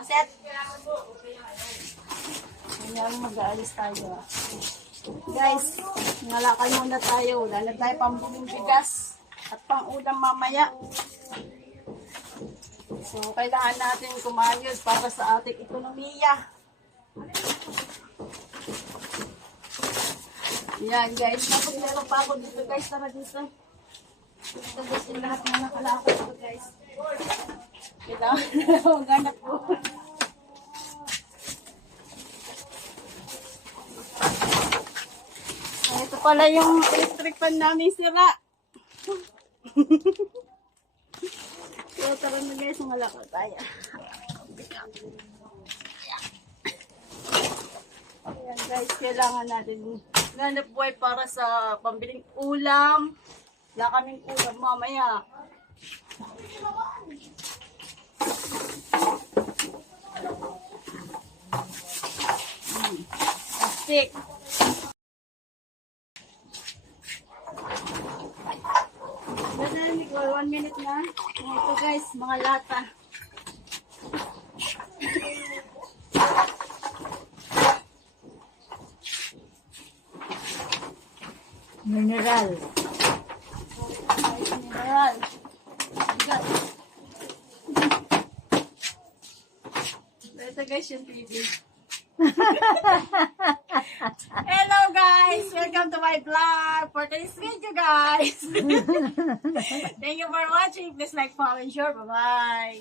Kaset. Ayan, mag-aalis tayo. Guys, ngalakal muna tayo. Wala na tayo pambuling bigas at pang ulam mamaya. So, kailangan natin kumayod para sa ating ekonomiya. Yan guys, dapat meron pa ako dito guys, tara dito. Ito guys, yung lahat na nakalakot ko guys. Kailangan na maghanap ko. Ah, Ito pala yung electric fan namin sira. so, tara na guys, malakot tayo. Ayan guys, kailangan natin ganap buhay para sa pambiling ulam. Wala kaming ulam mamaya. Hmm. Ganun, one minute na. Ito guys, mga lata. Mineral. Mineral. Bigat. Ito guys, yung TV. my vlog for today's video guys! Thank you for watching. Please like, follow, and share. Bye-bye!